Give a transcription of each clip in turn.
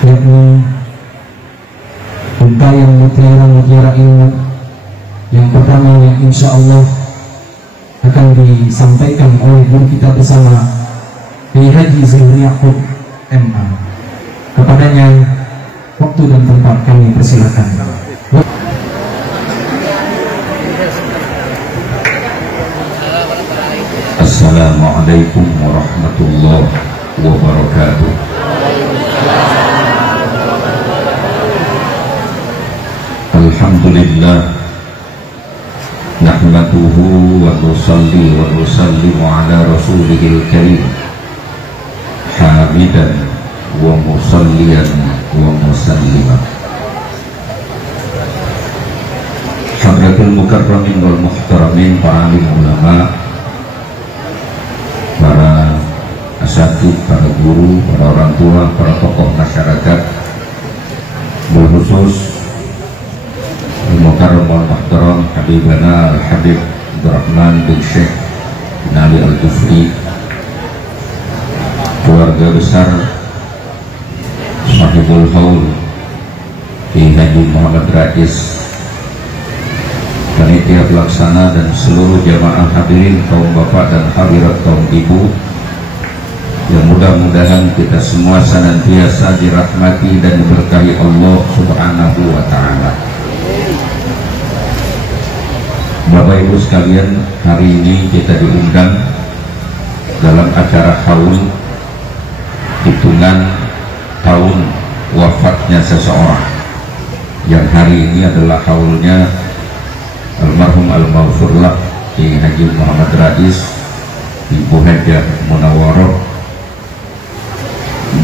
yakni untayan mutiara ilmu. Yang pertama yang insya Allah akan disampaikan oleh guru kita bersama Kiai Haji Zuhri Yaqub MA. Kepadanya waktu dan tempat kami persilakan. Assalamualaikum warahmatullahi wabarakatuh. Alhamdulillah, nahmaduhu wa nusalli wa nusallimu ala rasulihil karim, hamidan wa musalliyan wa musalliman. Hadratul mukarramin wal muhtaramin, para alim ulama, para asatidz, para guru, para orang tua, para tokoh masyarakat, berkhusus Al-Mukarram wal Muhtaram Habibana Al-Habib Abdurrahman bin Syekh bin Ali Al-Jufri, keluarga besar Sahibul Haul Kiai Haji Muhammad Rais, panitia pelaksana dan seluruh jamaah hadirin kaum bapak dan hadirat kaum ibu, yang mudah-mudahan kita semua senantiasa dirahmati dan diberkahi Allah Subhanahu wa Ta'ala. Bapak Ibu sekalian, hari ini kita diundang dalam acara haul hitungan tahun wafatnya seseorang, yang hari ini adalah haulnya almarhum al-maghfurlah Kiai Haji Muhammad Rais, Ibu Hajah Munawwaroh,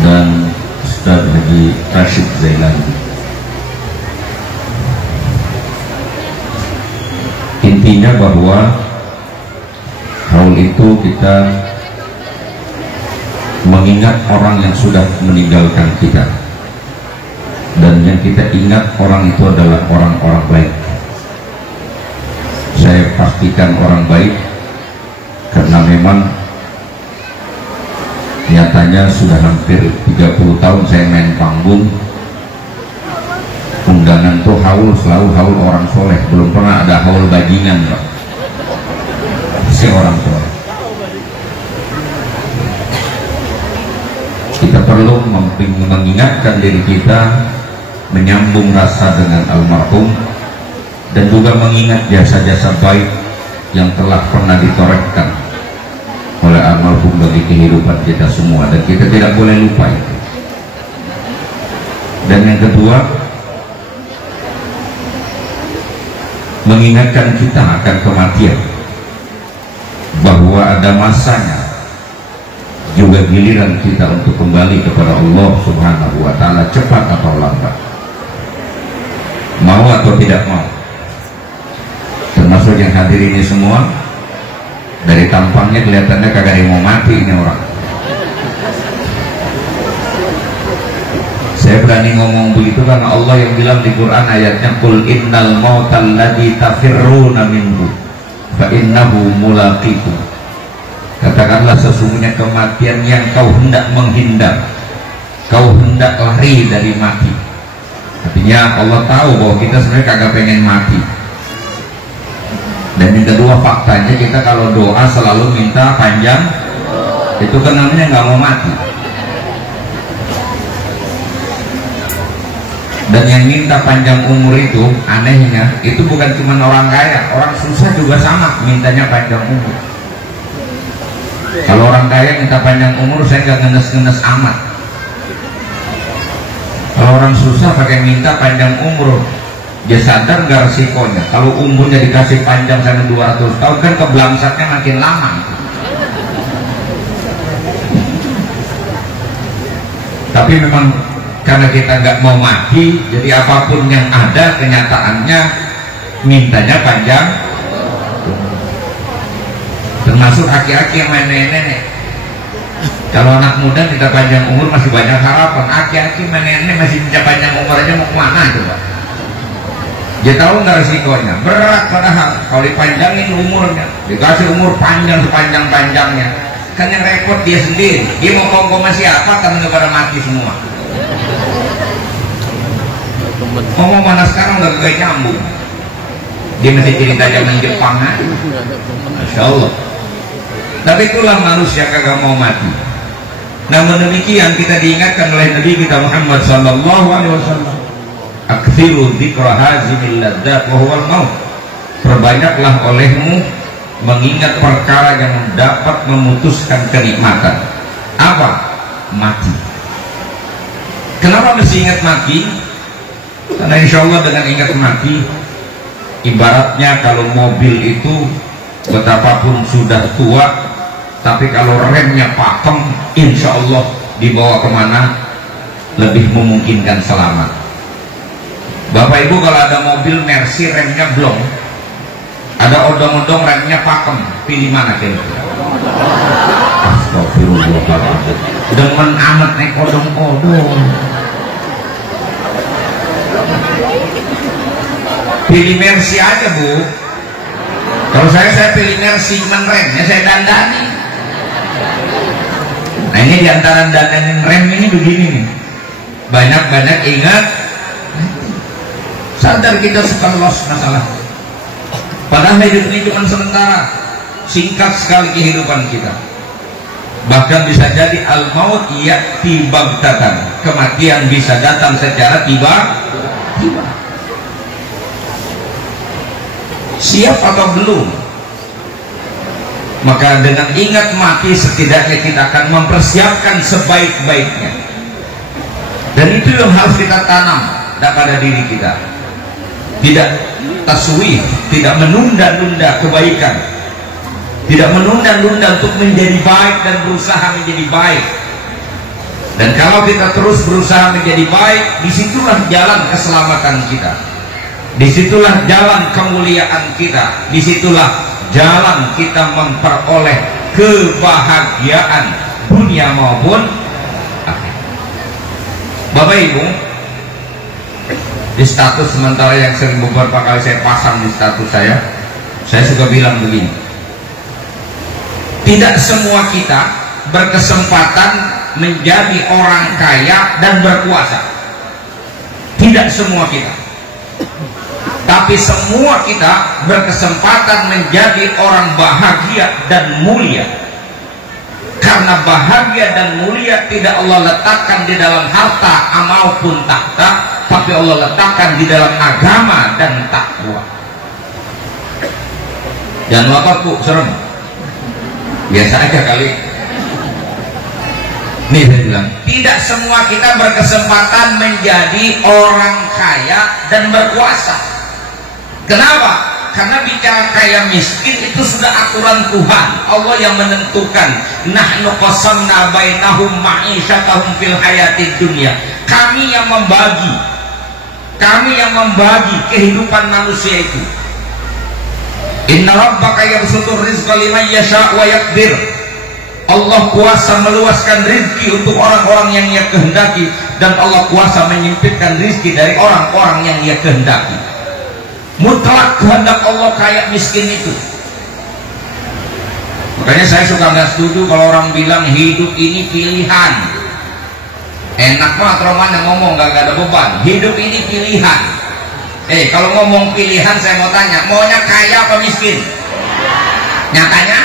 dan Ustaz Haji Rashid Zailani. Intinya bahwa haul itu kita mengingat orang yang sudah meninggalkan kita, dan yang kita ingat orang itu adalah orang-orang baik. Saya pastikan orang baik, karena memang nyatanya sudah hampir 30 tahun saya main panggung, undangan tuh haul selalu haul orang soleh, belum pernah ada haul bajingan loh. Si orang soleh. Kita perlu mengingatkan diri kita, menyambung rasa dengan almarhum, dan juga mengingat jasa-jasa baik yang telah pernah ditorehkan oleh almarhum bagi kehidupan kita semua, dan kita tidak boleh lupa itu. Dan yang kedua, mengingatkan kita akan kematian, bahwa ada masanya juga giliran kita untuk kembali kepada Allah Subhanahu wa Ta'ala, cepat atau lambat, mau atau tidak mau. Termasuk yang hadir ini semua, dari tampangnya kelihatannya kagak ada yang mau mati ini orang. Saya berani ngomong begitu karena Allah yang bilang di Quran ayatnya, qul innal mautal ladzi tafirruna minhu fa innahu mulaqikum. Katakanlah sesungguhnya kematian yang kau hendak menghindar, kau hendak lari dari mati. Artinya Allah tahu bahwa kita sebenarnya kagak pengen mati. Dan yang kedua, faktanya kita kalau doa selalu minta panjang, itu kan namanya nggak mau mati. Dan yang minta panjang umur itu anehnya itu bukan cuma orang kaya, orang susah juga sama mintanya panjang umur. Kalau orang kaya minta panjang umur, saya nggak ngenes-ngenes amat. Kalau orang susah pakai minta panjang umur, dia sadar nggak resikonya. Kalau umurnya dikasih panjang sampai 200 tahun kan kebelangsatnya makin lama. Tapi memang karena kita nggak mau mati, jadi apapun yang ada kenyataannya mintanya panjang. Termasuk aki-aki yang main nenek. Kalau anak muda minta panjang umur masih banyak harapan. Aki-aki main nenek masih minta panjang umur aja, mau kemana coba? Dia tahu nggak resikonya, berat padahal kalau dipanjangin umurnya, dikasih umur panjang sepanjang-panjangnya, kan yang repot dia sendiri. Dia mau kongko sama siapa, kan udah pada mati semua. Ngomong mana sekarang udah gak nyambung. Dia masih cerita zaman Jepang aja. Masya Allah. Tapi itulah manusia kagak mau mati. Namun demikian kita diingatkan oleh Nabi kita Muhammad sallallahu alaihi wasallam, aktsiru dzikra hazimil ladzat wa huwal maut. Perbanyaklah olehmu mengingat perkara yang dapat memutuskan kenikmatan. Apa? Mati. Kenapa mesti ingat mati? Karena insya Allah dengan ingat mati, ibaratnya kalau mobil itu betapapun sudah tua, tapi kalau remnya pakem, insya Allah dibawa kemana lebih memungkinkan selamat. Bapak Ibu, kalau ada mobil Mercy remnya blong, ada odong-odong remnya pakem, pilih mana kira-kira? Astagfirullahaladzim, demen amat naik odong-odong. Pilih Mercy aja Bu. Kalau saya pilih Mercy, cuman remnya saya dandani. Nah ini diantara dandanin rem ini begini nih, banyak-banyak ingat, sadar kita suka loss masalah. Padahal hidup ini cuma sementara, singkat sekali kehidupan kita. Bahkan bisa jadi al-maut ya'ti baghtatan, kematian bisa datang secara tiba-tiba. Siap atau belum? Maka dengan ingat mati setidaknya kita akan mempersiapkan sebaik-baiknya. Dan itu yang harus kita tanam pada diri kita. Tidak taswif, tidak menunda-nunda kebaikan, tidak menunda-nunda untuk menjadi baik dan berusaha menjadi baik. Dan kalau kita terus berusaha menjadi baik, disitulah jalan keselamatan kita, disitulah jalan kemuliaan kita, disitulah jalan kita memperoleh kebahagiaan dunia maupun akhirat. Bapak Ibu, di status sementara yang sering beberapa kali saya pasang di status saya suka bilang begini, tidak semua kita berkesempatan menjadi orang kaya dan berkuasa. Tidak semua kita, tapi semua kita berkesempatan menjadi orang bahagia dan mulia. Karena bahagia dan mulia tidak Allah letakkan di dalam harta maupun tahta, tapi Allah letakkan di dalam agama dan takwa. Jangan lupa Bu, serem. Biasa aja kali. Nih saya bilang, tidak semua kita berkesempatan menjadi orang kaya dan berkuasa. Kenapa? Karena bicara kaya miskin itu sudah aturan Tuhan, Allah yang menentukan. Nahnu qasamna bainahum ma'isyatahum fil hayatid dunya. Kami yang membagi kehidupan manusia itu. Inna rabbaka yabsutur rizqa liman yasha' wa yaqdir. Allah kuasa meluaskan rizki untuk orang-orang yang Ia kehendaki, dan Allah kuasa menyempitkan rizki dari orang-orang yang Ia kehendaki. Mutlak kehendak Allah kaya miskin itu. Makanya saya suka nggak setuju kalau orang bilang hidup ini pilihan. Enak mah teroman yang ngomong gak ada beban. Hidup ini pilihan. Kalau ngomong pilihan saya mau tanya, maunya kaya apa miskin? Nyatanya?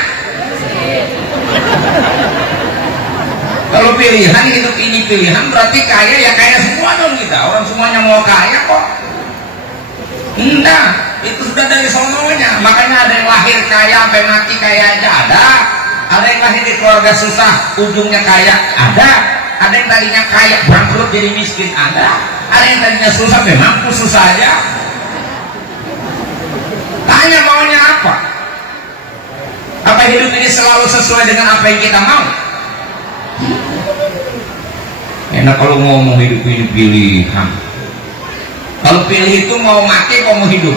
Kalau pilihan, hidup ini pilihan, berarti kaya ya kaya semua dong kita. Orang semuanya mau kaya kok. Enggak, itu sudah dari sononya. Makanya ada yang lahir kaya sampai mati kaya aja ada. Ada yang lahir di keluarga susah, ujungnya kaya ada. Ada yang tadinya kaya bangkrut jadi miskin ada. Ada yang tadinya susah memang susah aja. Tanya maunya apa? Apa hidup ini selalu sesuai dengan apa yang kita mau? Enak kalau ngomong hidup ini pilihan. Kalau pilih itu mau mati atau mau hidup?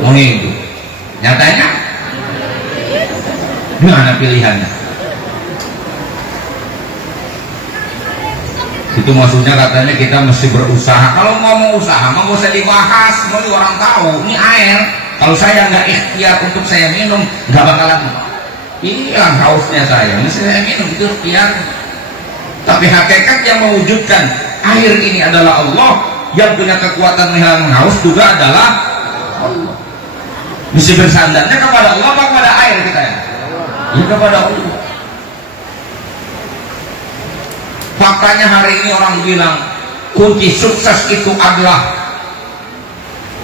Mau hidup. Nyatanya gimana pilihannya? Itu maksudnya katanya kita mesti berusaha. Kalau mau usaha mau usah dibahas, mau orang tahu ini air. Kalau saya nggak ikhtiar untuk saya minum, nggak bakalan. Inilah hausnya saya, mesti saya minum itu ikhtiar. Tapi hakikat yang mewujudkan Air ini adalah Allah, yang punya kekuatan menghilangkan haus juga adalah Allah. Bisa bersandarnya kepada Allah apa kepada air kita ya? Ya kepada Allah. Faktanya hari ini orang bilang kunci sukses itu adalah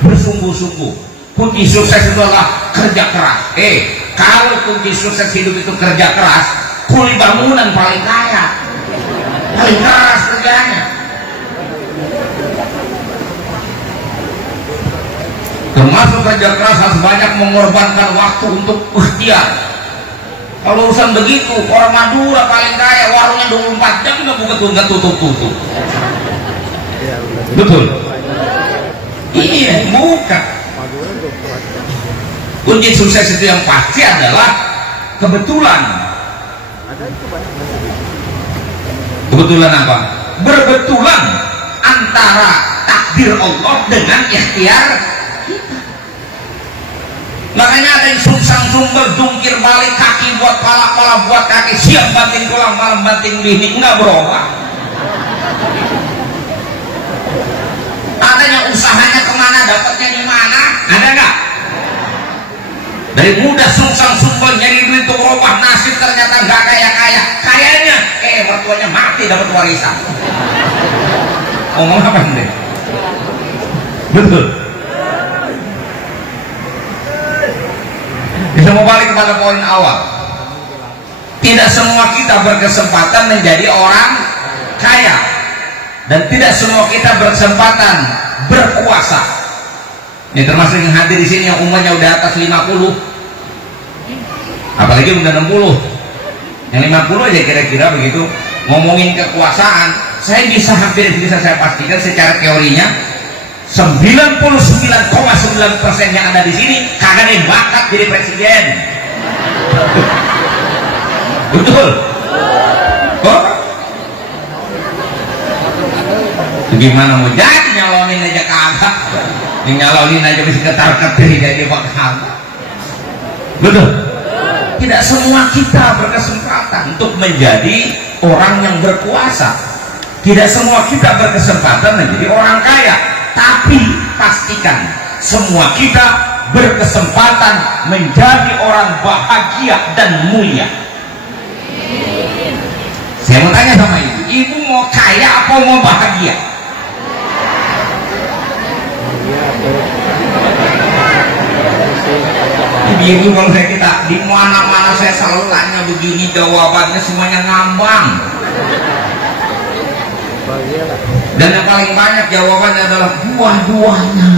bersungguh-sungguh. Kunci sukses itu adalah kerja keras. Kalau kunci sukses hidup itu kerja keras, kuli bangunan paling kaya, paling keras kerjanya. Termasuk kerja keras harus banyak mengorbankan waktu untuk ikhtiar. Kalau urusan begitu, orang Madura paling kaya, warungnya 24 jam nggak buka nggak tutup. Betul? Iya, bukan. Kunci sukses itu yang pasti adalah kebetulan. Kebetulan apa? Berbetulan antara takdir Allah dengan ikhtiar kita. Makanya ada yang sungsang sumber, jungkir balik, kaki buat pala buat kaki, siang banting tulang, malam banting dinding, nggak berubah. Adanya usahanya kemana, dapatnya di mana, ada nggak? Dari muda sungsang sumber nyari duit untuk berubah nasib, ternyata nggak kaya, kayaknya mertuanya mati dapat warisan. Ngomong apa nih? Betul. Bisa mau balik kepada poin awal. Tidak semua kita berkesempatan menjadi orang kaya, dan tidak semua kita berkesempatan berkuasa. Ini termasuk yang hadir di sini yang umurnya udah atas 50, apalagi udah 60. Yang 50 aja kira-kira begitu. Ngomongin kekuasaan, saya bisa hampir bisa saya pastikan secara teorinya 99,9% yang ada di sini kagak ada yang bakat jadi presiden. Betul? Kok? Gimana mau jadi nyalonin aja kagak? Nyalonin aja bisa ketar-ketir jadi bakal. Betul? Tidak semua kita berkesempatan untuk menjadi orang yang berkuasa. Tidak semua kita berkesempatan menjadi orang kaya. Tapi pastikan semua kita berkesempatan menjadi orang bahagia dan mulia. Saya mau tanya sama ibu mau kaya apa mau bahagia? Ibu kalau kita di mana-mana saya selalu tanya begini, jawabannya semuanya ngambang. Dan yang paling banyak jawabannya adalah dua-duanya.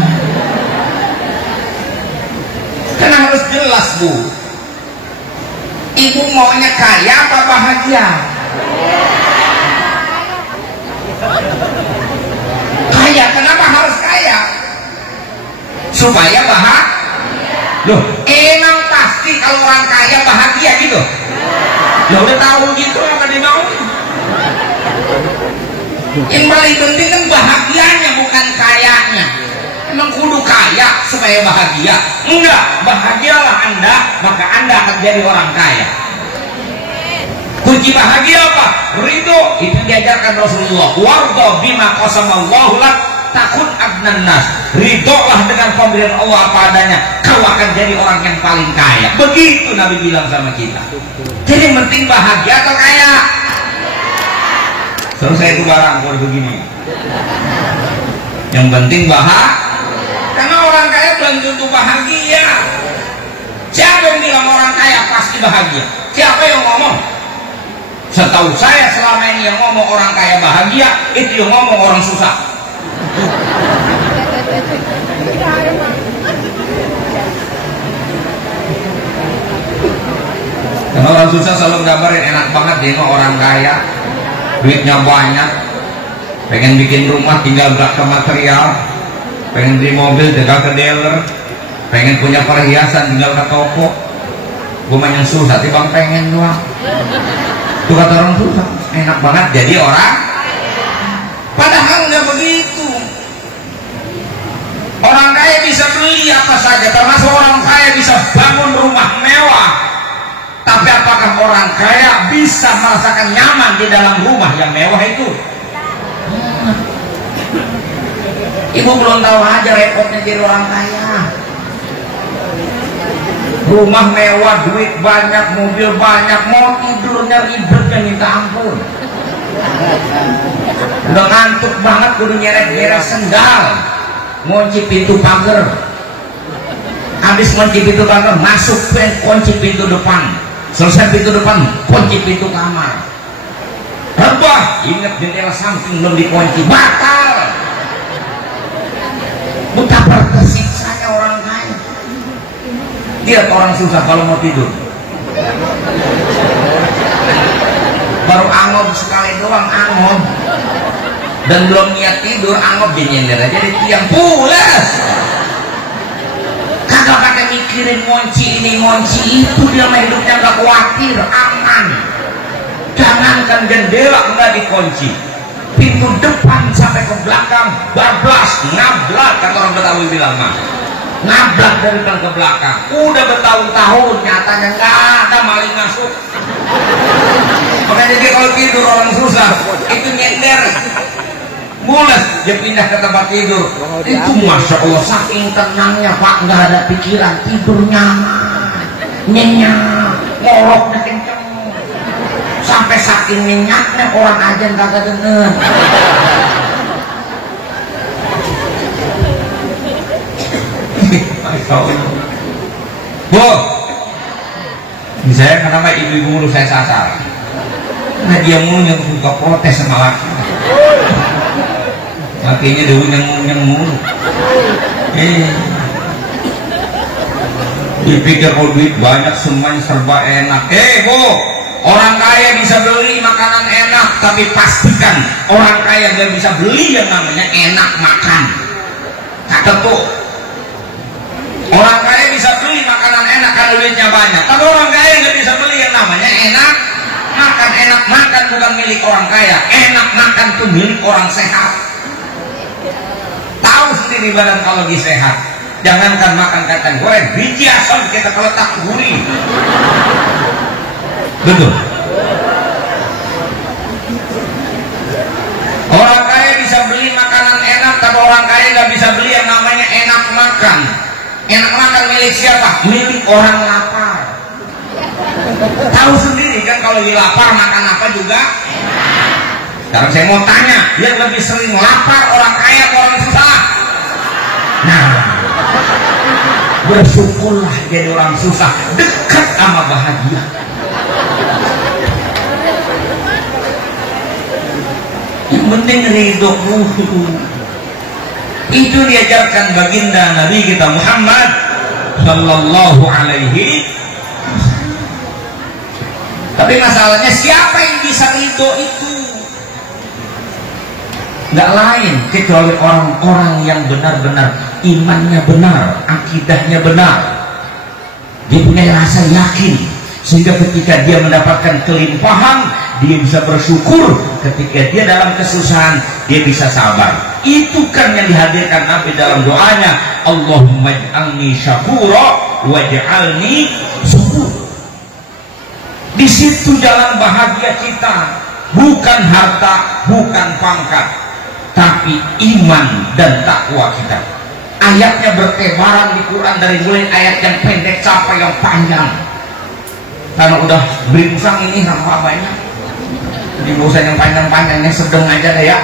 Karena harus jelas Bu, ibu maunya kaya apa bahagia? Kaya. Kenapa harus kaya? Supaya bahagia. Loh, emang pasti kalau orang kaya bahagia gitu? Ya udah tahu gitu apa dia mau? Yang paling penting kan bahagianya, bukan kayanya. Emang kudu kaya supaya bahagia? Enggak, bahagialah Anda, maka Anda akan jadi orang kaya. Kunci bahagia apa? Ridho. Itu diajarkan Rasulullah. Wardo bima qasamallahu lak takun abnan nas. Ridholah dengan pemberian Allah apa adanya, kau akan jadi orang yang paling kaya. Begitu Nabi bilang sama kita. Jadi yang penting bahagia atau kaya? Terus saya itu barang kalau begini. Yang penting bahagia. Karena orang kaya belum tentu bahagia. Siapa yang bilang orang kaya pasti bahagia? Siapa yang ngomong? Setahu saya selama ini yang ngomong orang kaya bahagia, itu yang ngomong orang susah. Karena orang susah selalu gambarin enak banget dia mah orang kaya, duitnya banyak, pengen bikin rumah tinggal gak ke material, pengen beli mobil tinggal ke dealer, pengen punya perhiasan tinggal ke toko. Gue mah yang susah sih bang, pengen doang. Itu kata orang susah, enak banget jadi orang. Padahal nggak begitu. Orang kaya bisa beli apa saja, termasuk orang kaya bisa bangun rumah mewah. Tapi apakah orang kaya bisa merasakan nyaman di dalam rumah yang mewah itu? Ibu belum tahu aja repotnya jadi orang kaya. Rumah mewah, duit banyak, mobil banyak, mau tidurnya ribetnya minta ampun. Udah ngantuk banget, kudu nyeret-nyeret sendal, ngunci pintu pagar. Habis ngunci pintu pagar, masuk kunci pintu depan. Selesai pintu depan, kunci pintu kamar. Rebah, ingat jendela samping belum dikunci, batal. Betapa tersiksanya orang kaya. Lihat orang susah kalau mau tidur, baru angob sekali doang, angob, dan belum niat tidur, angob nyender aja di tiang pulas. Kagak pakai mikirin ngunci ini ngunci itu, dia mah hidupnya nggak khawatir, aman. Jangankan jendela nggak dikunci, pintu depan sampai ke belakang bablas, ngablak, kata orang Betawi bilang mah, ngablak dari depan ke belakang. Udah bertahun-tahun nyatanya nggak ada maling masuk. Makanya dia kalau tidur orang susah itu nyender, mules dia pindah ke tempat tidur. Itu masya Allah saking tenangnya Pak, nggak ada pikiran, tidur nyaman, nyenyak, ngoroknya kenceng. Sampai saking minyaknya orang aja kagak denger. Bu, saya kenapa ibu-ibu mulu saya sasar? Nah dia mulu yang suka protes sama laki. Lakinya dia mulu. Dipikir kalau duit banyak semuanya serba enak. Bu, orang kaya bisa beli makanan enak, tapi pastikan orang kaya gak bisa beli yang namanya enak makan. Kata tuh, orang kaya bisa beli makanan enak karena duitnya banyak, tapi orang kaya gak bisa beli yang namanya enak makan. Enak makan bukan milik orang kaya, enak makan itu milik orang sehat. Tahu sendiri badan kalau lagi sehat. Jangankan makan kacang goreng, biji asam kita kalau tak gurih. Betul. Orang kaya bisa beli makanan enak, tapi orang kaya nggak bisa beli yang namanya enak makan. Enak makan milik siapa? Milik orang lapar. Tahu sendiri kan kalau lagi lapar makan apa juga. Sekarang saya mau tanya, yang lebih sering lapar orang kaya atau orang susah? Nah, bersyukurlah jadi orang susah, dekat sama bahagia. Yang penting ridho itu diajarkan baginda Nabi kita Muhammad sallallahu alaihi. Tapi masalahnya siapa yang bisa ridho itu? Nggak lain kecuali orang-orang yang benar-benar imannya benar, akidahnya benar, dia punya rasa yakin, sehingga ketika dia mendapatkan kelimpahan dia bisa bersyukur, ketika dia dalam kesusahan dia bisa sabar. Itu kan yang dihadirkan Nabi dalam doanya, Allahumma ij'alni syakura waj'alni syukur. Di situ jalan bahagia kita, bukan harta, bukan pangkat, tapi iman dan takwa kita. Ayatnya bertebaran di Quran dari mulai ayat yang pendek sampai yang panjang. Karena udah beringsang ini sama banyak, di bosan yang panjang-panjangnya sedang aja deh ya.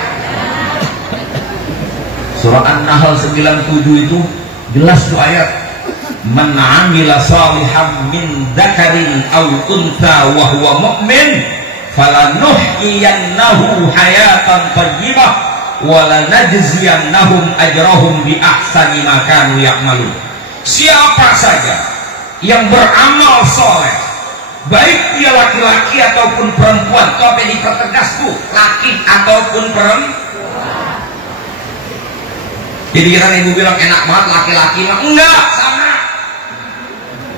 Surah An-Nahl 97 itu jelas tuh ayat, man 'amila shalihan min dzakarin aw untha wa huwa mu'min falanuhyiyannahu hayatan thayyibah walanajziyannahum ajrahum bi ahsani ma kanu ya'malun. Siapa saja yang beramal soleh, baik dia laki-laki ataupun perempuan, tapi dipertegas tuh laki ataupun perempuan. Jadi kan ibu bilang enak banget laki-laki mah enggak, sama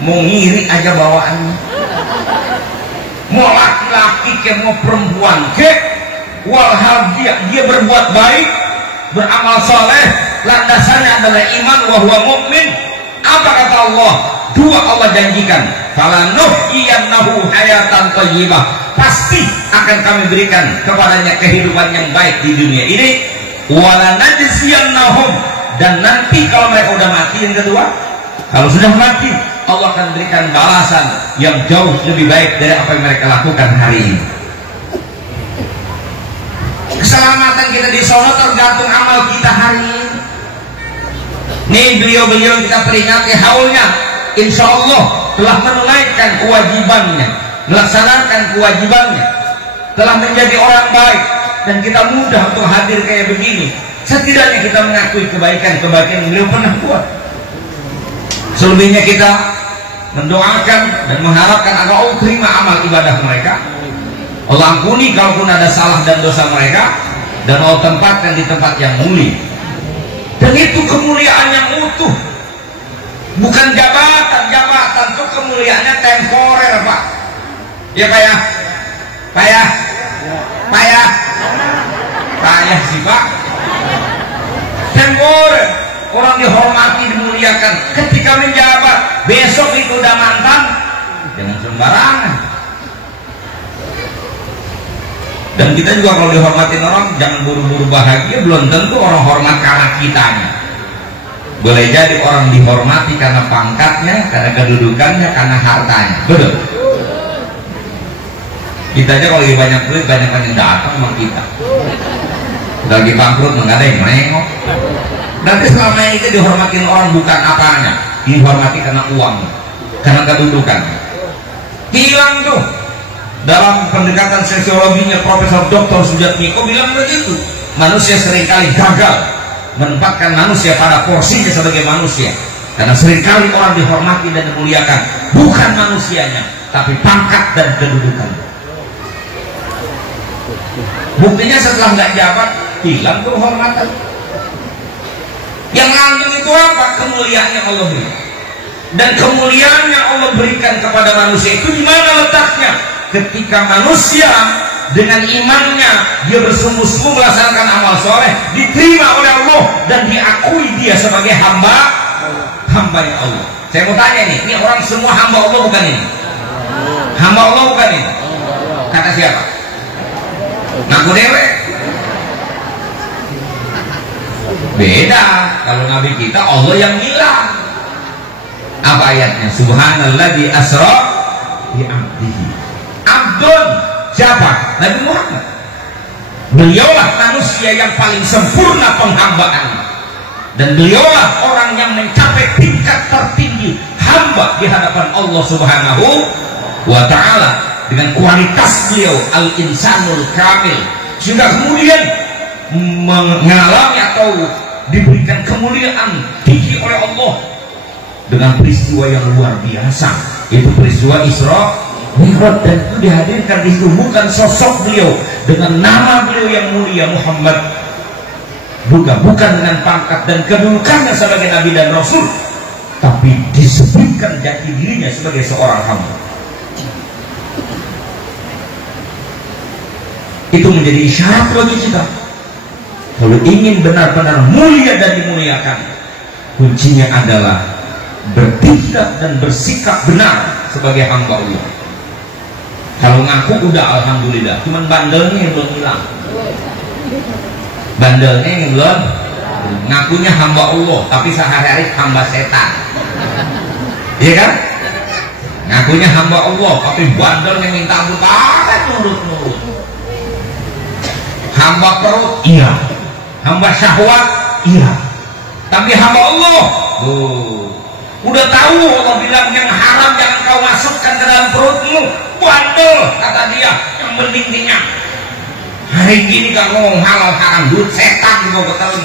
mau ngiri aja bawaannya. Mau laki-laki ke mau perempuan ke, walhal dia berbuat baik, beramal soleh, landasannya adalah iman, wahwa mu'min. Apa kata Allah? Dua Allah janjikan, falanuhyiyannahu hayatan thayyibah, pasti akan kami berikan kepadanya kehidupan yang baik di dunia ini, wala najziyannahum, dan nanti kalau mereka udah mati, yang kedua, kalau sudah mati Allah akan berikan balasan yang jauh lebih baik dari apa yang mereka lakukan hari ini. Keselamatan kita di sono tergantung amal kita hari ini. Nih beliau-beliau yang kita peringati haulnya, insya Allah telah menunaikan kewajibannya, melaksanakan kewajibannya, telah menjadi orang baik, dan kita mudah untuk hadir kayak begini. Setidaknya kita mengakui kebaikan-kebaikan yang beliau pernah buat. Selebihnya kita mendoakan dan mengharapkan agar Allah terima amal ibadah mereka, Allah ampuni kalaupun ada salah dan dosa mereka, dan Allah tempatkan di tempat yang mulia. Dan itu kemuliaan yang utuh, bukan jabatan itu kemuliaannya temporer, Pak. Ya payah sih, Pak. Temporer, orang dihormati, dimuliakan ketika menjabat. Besok itu udah mantan, jangan sembarangan. Dan kita juga kalau dihormatin orang, jangan buru-buru bahagia. Belum tentu orang hormat karena kitanya. Boleh jadi orang dihormati karena pangkatnya, karena kedudukannya, karena hartanya. Betul? Kita aja kalau lagi banyak duit, banyak yang datang sama kita. Kita lagi bangkrut, nggak ada yang nengok. Nanti selama ini dihormatin orang bukan apanya, dihormati karena uang, karena kedudukan. Hilang tuh. Dalam pendekatan sosiologinya Profesor Dr. Sujatmiko bilang begitu. Manusia seringkali gagal menempatkan manusia pada porsinya sebagai manusia, karena seringkali orang dihormati dan dimuliakan bukan manusianya, tapi pangkat dan kedudukan. Buktinya setelah nggak jabat, hilang tuh hormatan. Yang langgeng itu apa? Kemuliaannya Allah beri. Dan kemuliaan yang Allah berikan kepada manusia itu di mana letaknya? Ketika manusia dengan imannya dia bersungguh-sungguh melaksanakan amal soleh, diterima oleh Allah dan diakui dia sebagai hambanya Allah. Saya mau tanya nih, ini orang semua hamba Allah bukan ini? Hamba Allah bukan ini? Kata siapa? Ngaku dewe. Beda. Kalau Nabi kita Allah yang bilang. Apa ayatnya? Subhanalladzi asra bi 'abdihi. Abdun siapa? Nabi Muhammad. Beliaulah manusia yang paling sempurna penghambaan, dan beliaulah orang yang mencapai tingkat tertinggi hamba di hadapan Allah Subhanahu wa ta'ala dengan kualitas beliau al-insanul kamil, sehingga kemudian mengalami atau diberikan kemuliaan tinggi oleh Allah dengan peristiwa yang luar biasa, yaitu peristiwa Isra Mi'raj. Dan itu dihadirkan di situ bukan sosok beliau dengan nama beliau yang mulia Muhammad, bukan dengan pangkat dan kedudukannya sebagai Nabi dan Rasul, tapi disebutkan jati dirinya sebagai seorang hamba. Itu menjadi isyarat bagi kita. Kalau ingin benar-benar mulia dan dimuliakan, kuncinya adalah bertindak dan bersikap benar sebagai hamba Allah. Kalau ngaku udah alhamdulillah, cuman bandelnya yang belum hilang. Bandelnya yang belum. Ngakunya hamba Allah, tapi sehari-hari hamba setan. Iya kan? Ngakunya hamba Allah, tapi bandelnya minta ampun banget, nurut-nurut. Hamba perut, iya. Hamba syahwat, iya. Tapi hamba Allah, udah tahu Allah bilang yang haram jangan kau masukkan ke dalam perutmu. Bandel, kata dia, yang pentingnya hari gini gak ngomong halal haram, duit setan juga betul.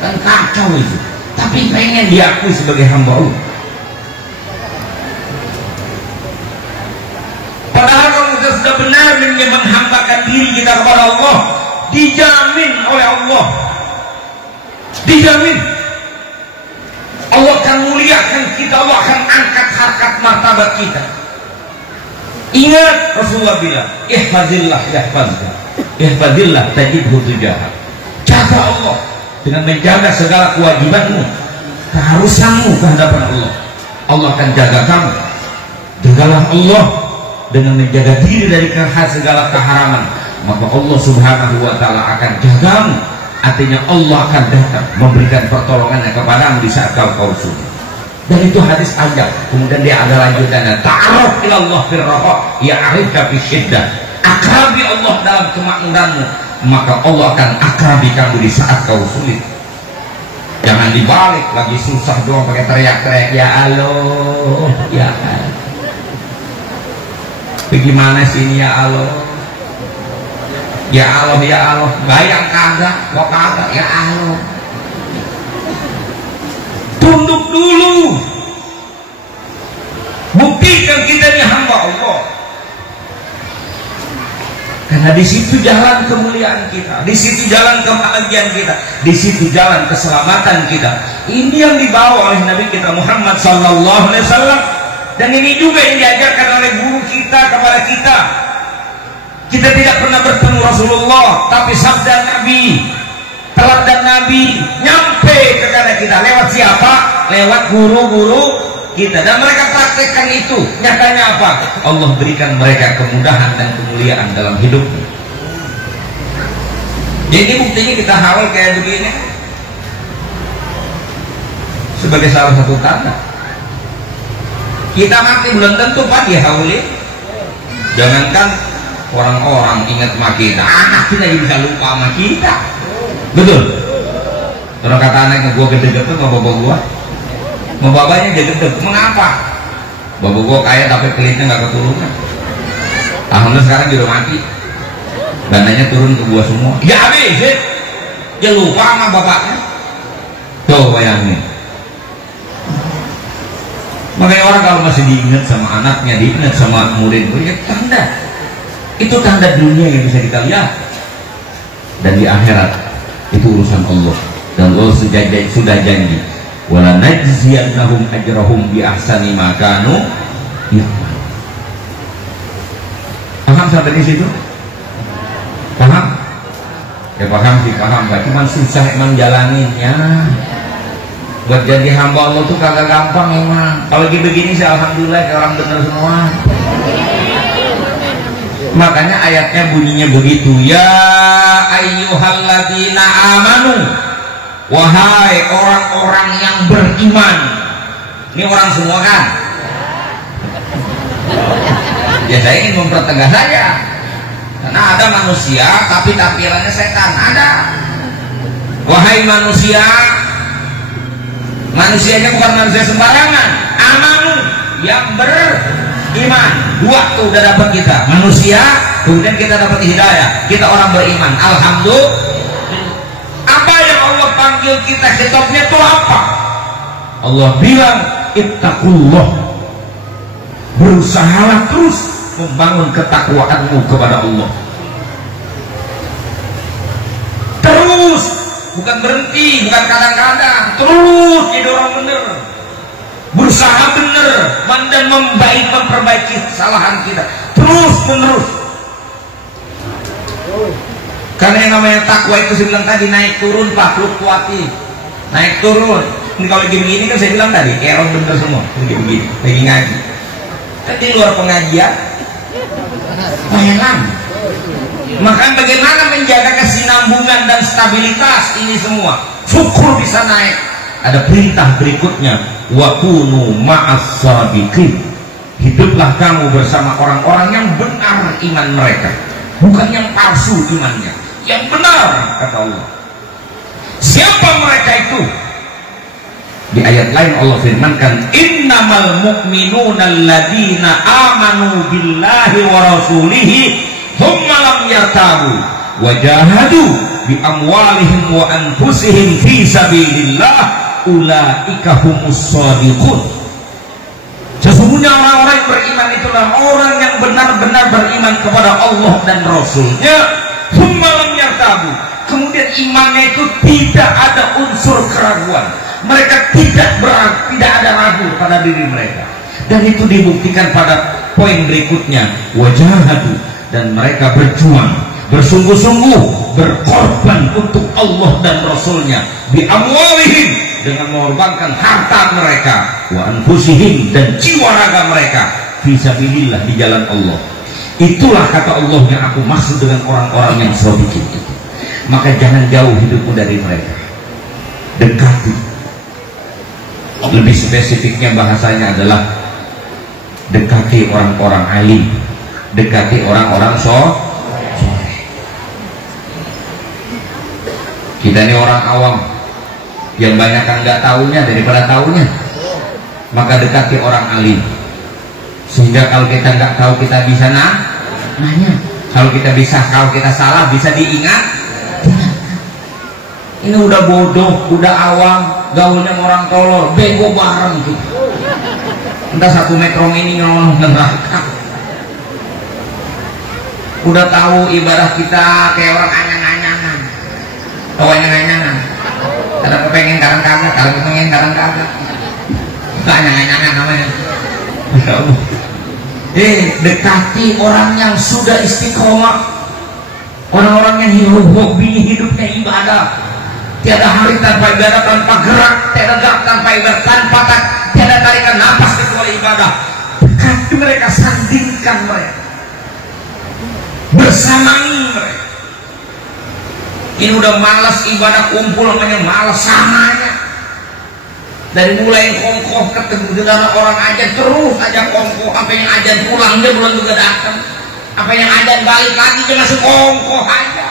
Kan kacau itu. Tapi pengen diakui sebagai hamba Allah. Padahal kalau kita sudah benar menghambakan diri kita kepada Allah, dijamin oleh Allah, dijamin Allah akan muliakan kita, Allah akan angkat harkat martabat kita. Ingat Rasulullah bilang, ihfazillah yahfazka, ihfazillah tajidhu tujahak. Jaga Allah dengan menjaga segala kewajibanmu, keharusanmu ke hadapan Allah. Allah akan jaga kamu. Jagalah Allah dengan menjaga diri dari segala keharaman, maka Allah Subhanahu wa ta'ala akan jagamu artinya Allah akan datang memberikan pertolongannya kepadamu di saat kau sulit. Dan itu hadis ajab. Kemudian dia ada lanjutannya, ta'aruf ilallah firraha ya'rifka fi syiddah. Akrabi Allah dalam kemakmuranmu, maka Allah akan akrabi kamu di saat kau sulit. Jangan dibalik, lagi susah doang pakai teriak-teriak ya Allah, ya Allah. Bagaimana sih ini ya Allah? Ya Allah, ya Allah. Bayang kagak, kok kagak ya Allah. Tunduk dulu. Buktikan kita ini hamba Allah. Karena di situ jalan kemuliaan kita, di situ jalan kebahagiaan kita, di situ jalan keselamatan kita. Ini yang dibawa oleh Nabi kita Muhammad sallallahu alaihi wasallam, dan ini juga yang diajarkan oleh guru kita kepada kita. Kita tidak pernah bertemu Rasulullah, tapi sabda Nabi, teladan Nabi nyampe kepada kita lewat siapa? Lewat guru-guru kita, dan mereka praktekkan itu. Nyatanya apa? Allah berikan mereka kemudahan dan kemuliaan dalam hidupnya. Jadi buktinya kita hawal kayak begini sebagai salah satu tanda. Kita mati belum tentu Pak dihawali. Jangankan orang-orang ingat sama kita, anak kita bisa lupa sama kita. Betul. Kalau kata anaknya, gua gede-gede sama bapak gua, mau babanya gede-gede. Mengapa? Bapak gua kaya tapi pelitnya nggak keturunan. Alhamdulillah sekarang dia udah mati, dananya turun ke gua semua. Ya habis, dia lupa sama bapaknya. Tuh bayangin. Makanya orang kalau masih diingat sama anaknya, diingat sama murid, ya tanda. Itu tanda dunia yang bisa kita lihat. Dan di akhirat itu urusan Allah. Dan Allah sudah janji, wala najziyannahum ajrahum bi ahsani ma kanu ya'malun. Paham sampai di situ? Paham? Ya paham sih, paham. Gak cuma susah emang jalaninnya. Buat jadi hamba Allah tuh kagak gampang emang. Kalau begini sih alhamdulillah kayak orang bener semua. Makanya ayatnya bunyinya begitu, ya ayyuhalladzina amanu, wahai orang-orang yang beriman. Ini orang semua kan? Ya saya ingin mempertegas saja, karena ada manusia tapi tampilannya setan, ada. Wahai manusia, manusianya bukan manusia sembarangan, amanu, yang beriman. Dua tuh udah dapat kita, manusia, kemudian kita dapat hidayah, kita orang beriman. Alhamdulillah. Apa yang Allah panggil kita, khitabnya itu apa? Allah bilang, ittaqullah, berusahalah terus membangun ketakwaanmu kepada Allah. Terus, bukan berhenti, bukan kadang-kadang, terus jadi orang bener, berusaha bener dan memperbaiki kesalahan kita terus menerus. Karena yang namanya takwa itu saya bilang tadi naik turun Pak, fluktuatif, naik turun. Ini kalau lagi begini kan saya bilang tadi kayak orang bener semua, lagi begini, lagi ngaji. Tapi luar pengajian mainan. Maka bagaimana menjaga kesinambungan dan stabilitas ini semua? Syukur bisa naik. Ada perintah berikutnya, wa kunu ma'as shadiqin. Hiduplah kamu bersama orang-orang yang benar iman mereka, bukan yang palsu imannya, yang benar kata Allah. Siapa mereka itu? Di ayat lain Allah firmankan, innamal mu'minuna alladzina amanu billahi wa rasulihi thumma lam yartabu wa jahadu bi amwalihim wa anfusihim fi sabilillah ulaika humus shadiqun. Sesungguhnya orang-orang yang beriman itulah orang yang benar-benar beriman kepada Allah dan Rasulnya. Thumma lam yartabu, kemudian imannya itu tidak ada unsur keraguan. Mereka tidak ada ragu pada diri mereka. Dan itu dibuktikan pada poin berikutnya, wajahadu, dan mereka berjuang, bersungguh-sungguh, berkorban untuk Allah dan Rasulnya, bi amwalihim, dengan mengorbankan harta mereka, wa anfusihim, dan jiwa raga mereka, fisabilillah, di jalan Allah. Itulah kata Allah yang aku maksud dengan orang-orang yang shadiqin itu. maka jangan jauh hidupmu dari mereka, dekati. Lebih spesifiknya bahasanya adalah dekati orang-orang alim, dekati orang-orang soleh. Kita ini orang awam yang banyak kan nggak tahunya daripada tahunya, maka dekati orang alim, sehingga kalau kita nggak tahu kita bisa nanya, kalau kita salah bisa diingat. Ini udah bodoh, udah awam, gaulnya orang tolol, bego bareng gitu. Entah satu metro mini nyolong neraka. Udah tahu ibadah kita kayak orang anyang-anyangan. Tahu anyang-anyangan? Ada kepengen kadang-kadang, kalau kepengen kadang-kadang. Anyang-anyangan namanya. Masya Allah. Dekati orang yang sudah istiqomah, orang-orang yang hobi hidupnya ibadah. Tiada hari tanpa ibadah, tanpa gerak, tiada gerak tanpa ibadah, tiada tarikan nafas kecuali ibadah. Dekati mereka, sandingkan mereka, bersamai mereka. Ini udah malas ibadah kumpul, namanya malas samanya. Dari mulai kongkoh ketemu dengan orang ajan, terus aja kongkoh. Apa yang ajan pulang dia belum juga datang, apa yang ajan balik lagi dia masih kongkoh aja.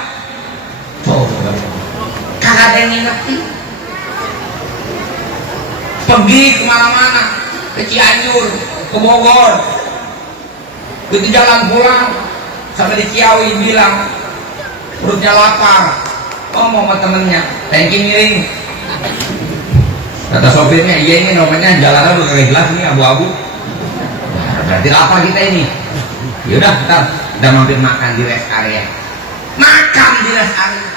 Kagak ada yang ngerti. Pergi kemana-mana, ke Cianjur, ke Bogor, begitu jalan pulang sampai di Ciawi bilang perutnya lapar, ngomong sama temennya, tanki miring. Kata sopirnya, iya ini namanya jalannya udah kagak jelas nih, abu-abu. Berarti lapar kita ini. Yaudah, kita mampir makan di rest area. Makan di rest area.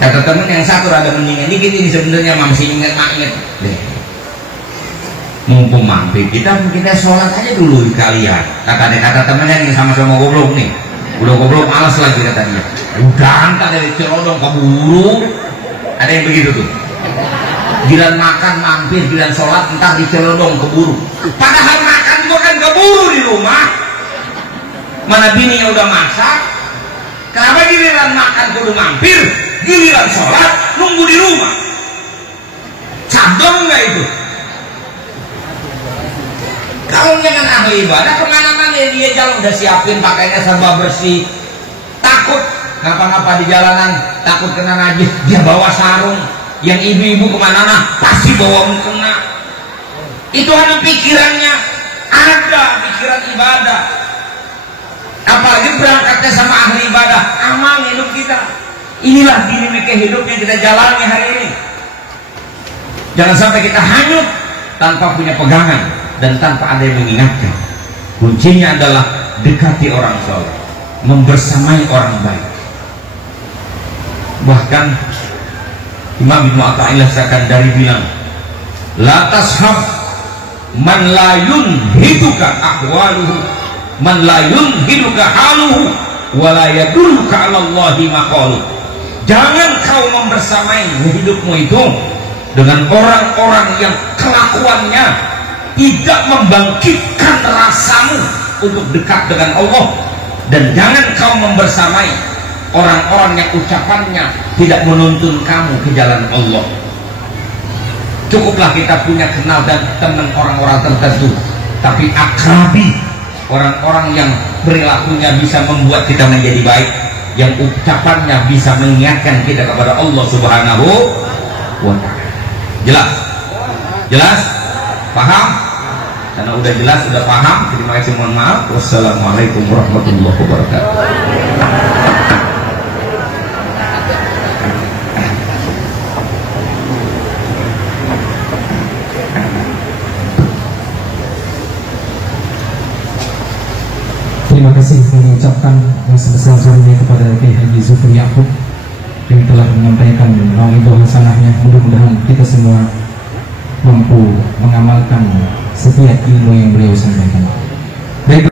Kata temen yang satu rada mendingan dikit ini sebenarnya, masih inget. Mumpung mampir kita sholat aja dulu di kalian. Kata temennya yang sama-sama goblok nih, udah goblok malas lagi katanya. Udah antar dari Cirodong keburu. Ada yang begitu tuh. Giliran makan mampir, giliran sholat entar di Cirodong keburu. Padahal makan juga kan keburu di rumah. Mana bininya udah masak. Kenapa giliran makan kudu mampir? Giliran sholat nunggu di rumah. Cadong nggak itu? Kalau dengan ahli ibadah kemana-mana dia jalan udah siapin pakainya serba bersih. Takut ngapa-ngapa di jalanan, takut kena najis, dia bawa sarung. Yang ibu-ibu kemana-mana pasti bawa mukena. Itu ada pikirannya, ada pikiran ibadah. Apalagi berangkatnya sama ahli ibadah, amal hidup kita. Inilah dinamika hidup yang kita jalani hari ini. Jangan sampai kita hanyut tanpa punya pegangan dan tanpa ada yang mengingatkan. Kuncinya adalah dekati orang soleh, membersamai orang baik. Bahkan Imam Ibnu Athaillah Sakandari bilang, la tashab man la yunhiduka ahwaluhu, man la yunhiduka haluhu, wa la yadulluka 'ala Allahi maqaluhu. Jangan kau membersamai hidupmu itu dengan orang-orang yang kelakuannya tidak membangkitkan rasamu untuk dekat dengan Allah, dan jangan kau membersamai orang-orang yang ucapannya tidak menuntun kamu ke jalan Allah. Cukuplah kita punya kenal dan teman orang-orang tertentu, tapi akrabi orang-orang yang perilakunya bisa membuat kita menjadi baik, yang ucapannya bisa mengingatkan kita kepada Allah Subhanahu wa ta'ala. Jelas? Jelas? Paham? Karena udah jelas, udah paham, terima kasih, mohon maaf. Wassalamualaikum warahmatullahi wabarakatuh. Terima kasih mengucapkan yang sebesar-besarnya kepada Kiai Haji Zufri Ya'qub yang telah menyampaikan mau'idhah hasanahnya. Mudah-mudahan kita semua mampu mengamalkan setiap ilmu yang beliau sampaikan. Baik.